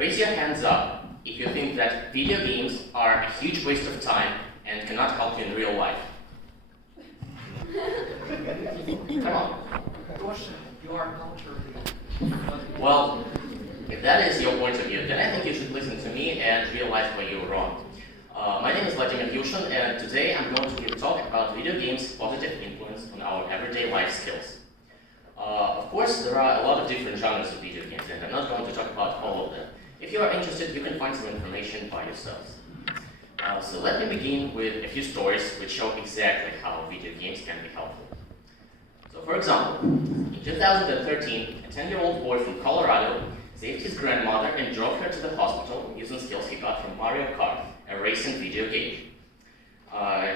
raise your hands up if you think that video games are a huge waste of time and cannot help you in real life. Come on. You are culturally. Well, if that is your point of view, then I think you should listen to me and realize why you were wrong. My name is Vladimir Yushin, and today I'm going to give a talk about video games' positive influence on our everyday life skills. Of course, there are a lot of different genres of video games, and I'm not going to talk about all of them. If you are interested, you can find some information by yourselves. So let me begin with a few stories which show exactly how video games can be helpful. So for example, in 2013, a 10-year-old boy from Colorado saved his grandmother and drove her to the hospital using skills he got from Mario Kart, a racing video game.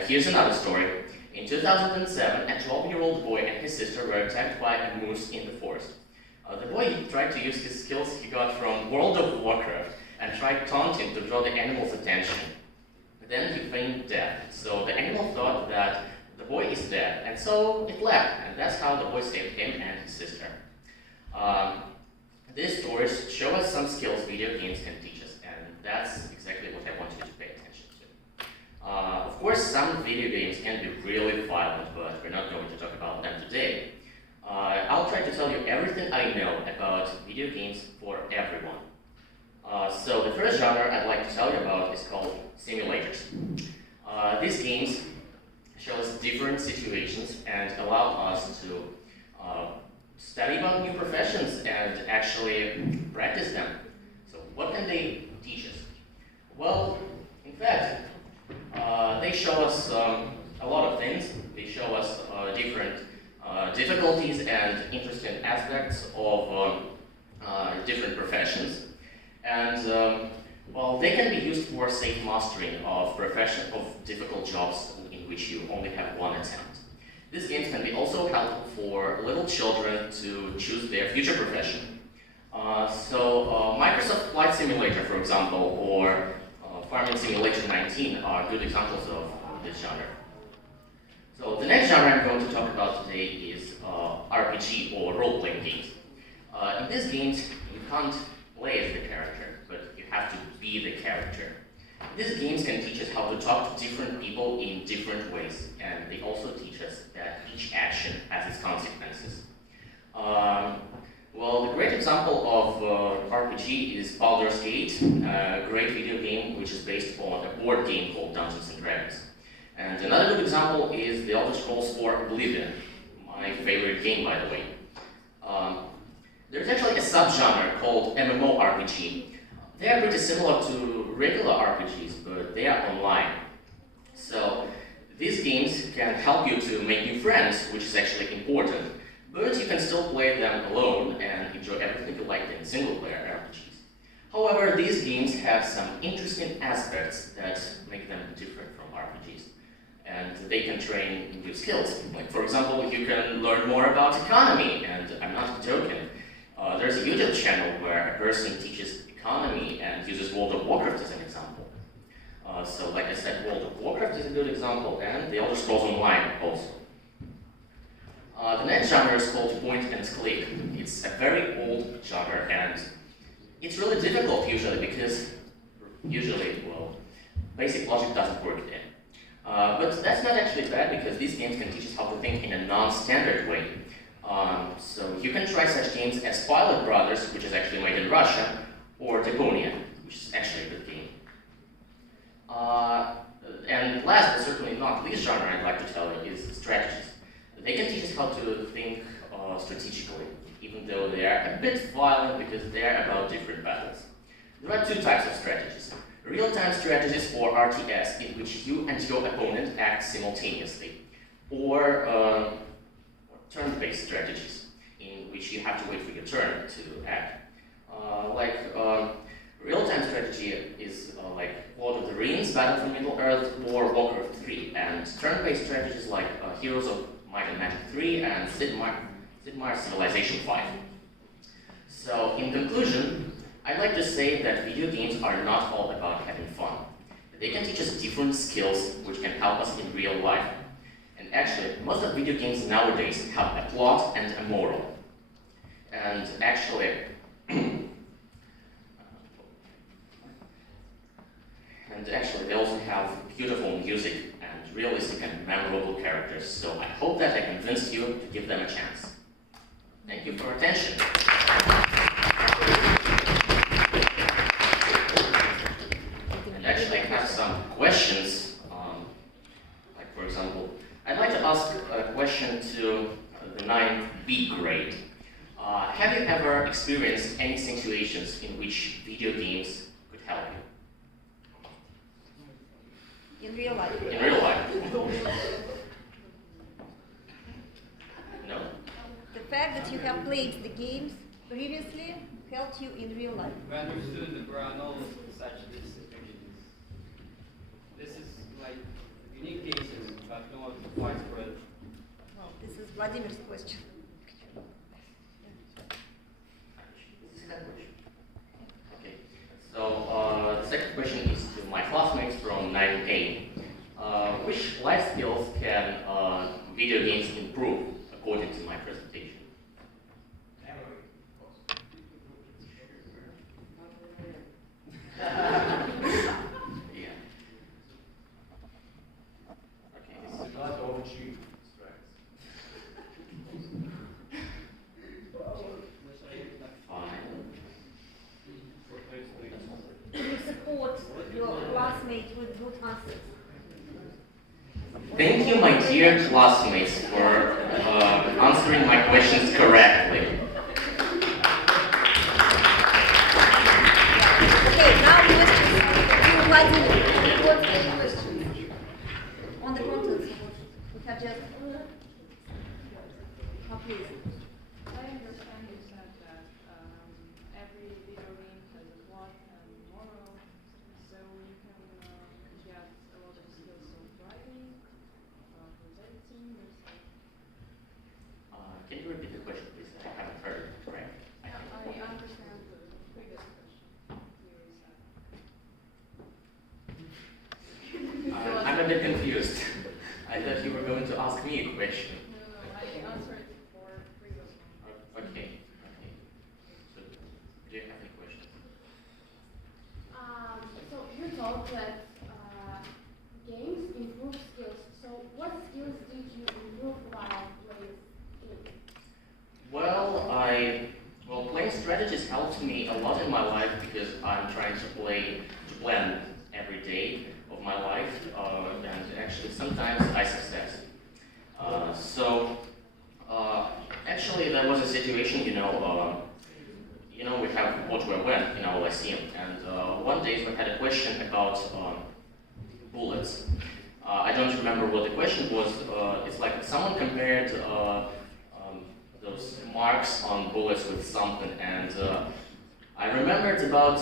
Here's another story. In 2007, a 12-year-old boy and his sister were attacked by a moose in the forest. The boy tried to use his skills he got from World of Warcraft and tried taunting to draw the animal's attention. Then he feigned death, so the animal thought that the boy is dead, and so it left, and that's how the boy saved him and his sister. These stories show us some skills video games can teach us, and that's exactly what I want you to pay attention to. Of course, some video games can be really violent, but we're not going to talk about them today. I'll try to tell you everything I know about video games for everyone. So the first genre I'd like to tell you about is called simulators. These games show us different situations and allow us to study about new professions and actually practice them. So what can they teach us? Well, in fact, they show us a lot of things. They show us different difficulties and interesting aspects of different professions. And well, they can be used for safe mastering of difficult jobs in which you only have one attempt. These games can be also helpful for little children to choose their future profession. Microsoft Flight Simulator, for example, or Farming Simulator 19 are good examples of this genre. So the next genre I'm going to talk about today is RPG or role-playing games. In these games, you can't play as the character, but you have to be the character. These games can teach us how to talk to different people in different ways, and they also teach us that each action has its consequences. Well, the great example of RPG is Baldur's Gate, a great video game which is based on a board game called Dungeons and Dragons. And another good example is The Elder Scrolls 4 Oblivion, my favorite game, by the way. There's actually a subgenre called MMORPG. They are pretty similar to regular RPGs, but they are online. So these games can help you to make new friends, which is actually important, but you can still play them alone and enjoy everything you like in single-player RPGs. However, these games have some interesting aspects that make them different from RPGs. And they can train new skills. Like, for example, you can learn more about economy, and I'm not joking. There's a YouTube channel where a person teaches economy and uses World of Warcraft as an example. So like I said, World of Warcraft is a good example, and The Elder Scrolls Online also. The next genre is called point and click. It's a very old genre, and it's really difficult usually because basic logic doesn't work in. But that's not actually bad because these games can teach us how to think in a non-standard way. So you can try such games as Pilot Brothers, which is actually made in Russia, or Deponia, which is actually a good game. And last but certainly not least genre I'd like to tell you is strategies. They can teach us how to think strategically, even though they are a bit violent because they are about different battles. There are two types of strategies. Real-time strategies or RTS, in which you and your opponent act simultaneously, or turn-based strategies, in which you have to wait for your turn to act. Real-time strategy is like Lord of the Rings, Battle for Middle-earth, or Warcraft 3, and turn-based strategies like Heroes of Might and Magic 3 and Sid Meier's Civilization 5. So, in conclusion, I'd like to say that video games are not all about having fun. They can teach us different skills which can help us in real life. And actually, most of video games nowadays have a plot and a moral. And actually, And actually, they also have beautiful music and realistic and memorable characters. So I hope that I convinced you to give them a chance. Thank you for your attention. And actually, I have some questions. Like for example, I'd like to ask a question to the 9th B grade. Have you ever experienced any situations in which video games could help you? In real life. In real life? No? The fact that you have played the games previously helped you in real life. We understood that there are no such disadvantages. This is like unique cases, but not widespread. Well, this is Vladimir's question. Okay. So the second question is to my classmates from 9A. Which life skills can video games improve according to my presentation? Yeah. Okay. Not overcheat. Do you support your classmates with good answers? Thank you, my dear classmates, for answering my questions correctly. Okay, now questions to Vladimir. What's the question? On the contents, we have just... Oh, please. I understand you said that every video game has a plot and moral, so you can get a lot of skills of writing, presenting yourself. Can you repeat the question, please? I haven't heard it correctly. Yeah, I understand the previous question you said. I'm a bit confused. I thought you were going to ask me a question. No, I answered for previous one. Okay. Okay. So, do you have any questions? So you told that games improve skills. So what skills did you improve while playing games? Well, playing strategies helps me a lot in my life because I'm trying to plan every day of my life, and actually sometimes I success. Actually, there was a situation, we have what we went in our Lyceum, and one day we had a question about bullets. I don't remember what the question was. It's like someone compared those marks on bullets with something, and I remembered about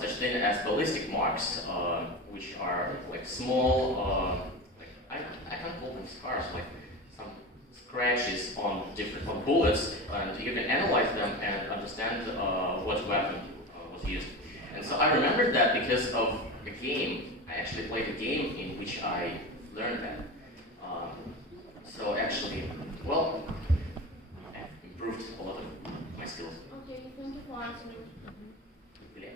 such thing as ballistic marks, which are like small, I can't call them scars, like some scratches on bullets, and you can analyze them and understand what weapon was used. And so I remembered that because of a game. I actually played a game in which I learned that. So actually, well, I've improved a lot of my skills. Okay, thank you for answering. Yeah.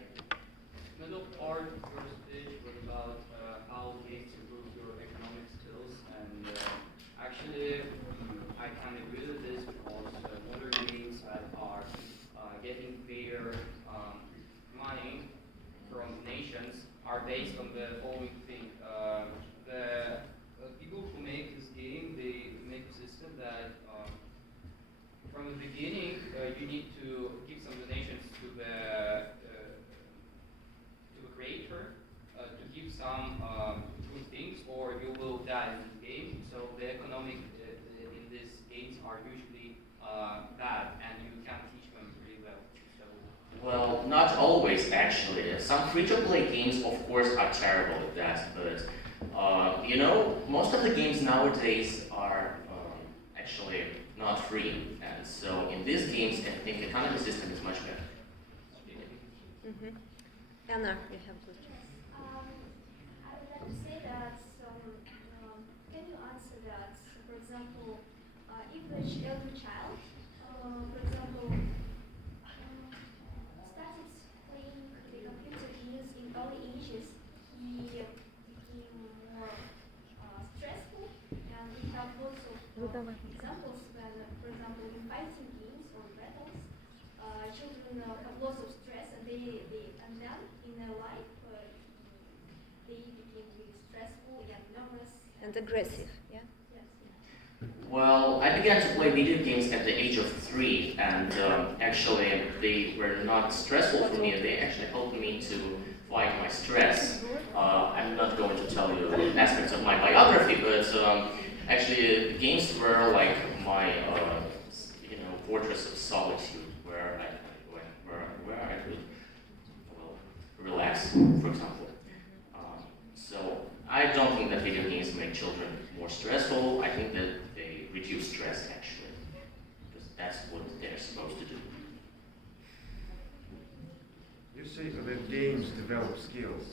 Middle part, first stage was about how games improve your economic skills, and actually I can agree with this because modern games that are getting fair money from nations are based on the following thing. The people who make this game, they make a system that from the beginning you need to give some donations to the creator to give some good things, or you will die in the game. So the economic in these games are usually bad, and you can't teach them pretty well. So Well, not always actually. Some free-to-play games, of course, are terrible at that, but most of the games nowadays are actually not free, and so in these games, I think the economy system is much better. Mm-hmm. Anna, you have a question. I would like to say that, can you answer that, for example, if every child, for example, started playing the computer games in early ages, lots of stress, and and then in their life, they became really stressful and nervous. And aggressive, yeah? Yes. Well, I began to play video games at the age of 3, and actually they were not stressful for me. They actually helped me to fight my stress. I'm not going to tell you aspects of my biography, but actually the games were like my fortress of solitude, where I could relax, for example. So I don't think that video games make children more stressful. I think that they reduce stress actually, because that's what they're supposed to do. You say that games develop skills,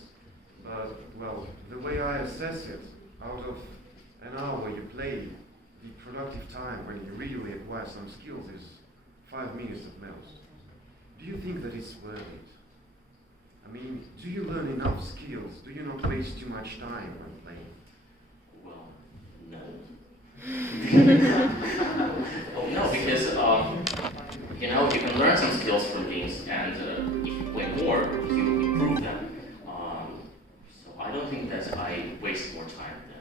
but, well, the way I assess it, out of an hour you play, the productive time when you really acquire some skills is 5 minutes at most. Do you think that it's worth it? I mean, do you learn enough skills? Do you not waste too much time when playing? Well, no. Oh no, because you can learn some skills from games, and if you play more, you improve them. So I don't think that I waste more time than